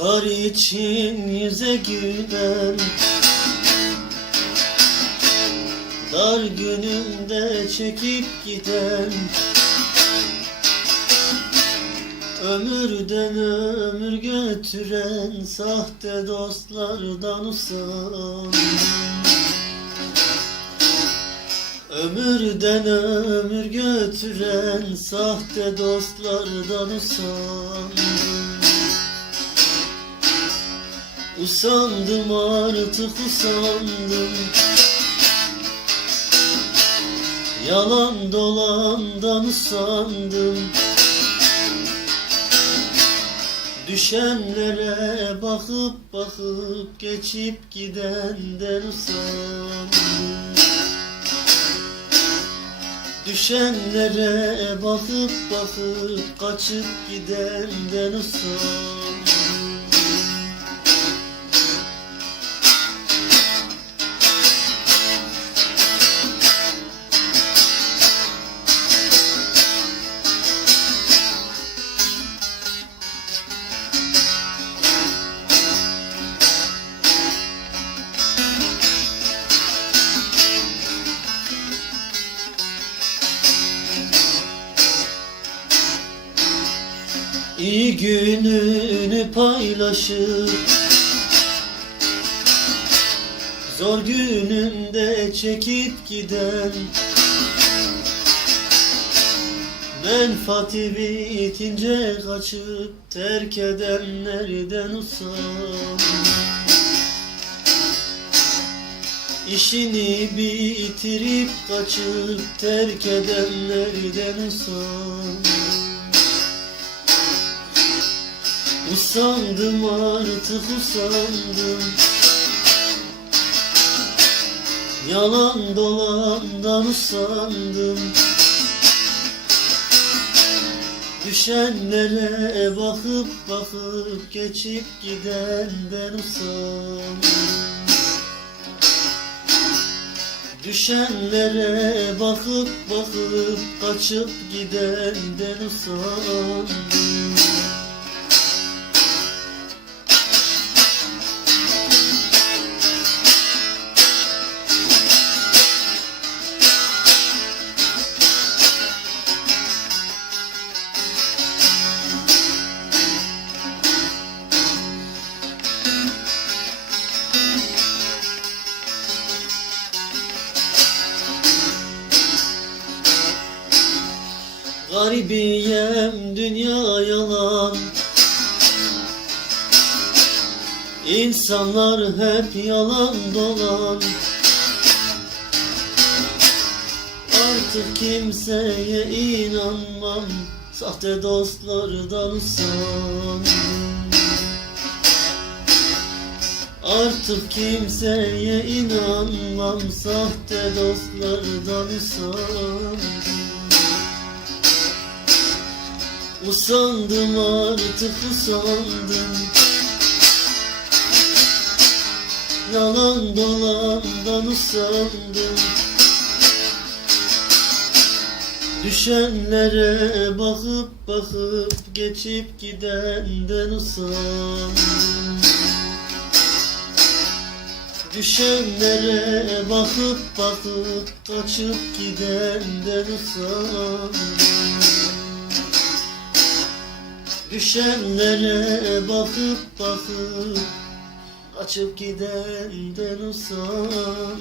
Kar için yüze gülen Dar gününde çekip giden. Ömürden ömür götüren Sahte dostlardan usan Ömürden ömür götüren Sahte dostlardan usan Usandım artık usandım. Yalan dolandan usandım. Düşenlere bakıp bakıp geçip gidenden usandım. Düşenlere bakıp bakıp kaçıp gidenden usandım İyi gününü paylaşıp Zor gününde çekip giden Menfaati bitince kaçıp terk edenlerden usan İşini bitirip kaçıp terk edenlerden usan Usandım artık usandım. Yalan dolandan usandım. Düşenlere bakıp bakıp geçip gidenden usandım. Düşenlere bakıp bakıp kaçıp gidenden usandım Garibiyem dünya yalan. İnsanlar hep yalan dolan. Artık kimseye inanmam Sahte dostlardan usandım Artık kimseye inanmam Sahte dostlardan usandım Usandım artık usandım. Yalan dolandan usandım. Düşenlere bakıp bakıp geçip gidenden usandım. Düşenlere bakıp bakıp kaçıp gidenden usandım Düşenlere bakıp bakıp Açıp gidenden usandım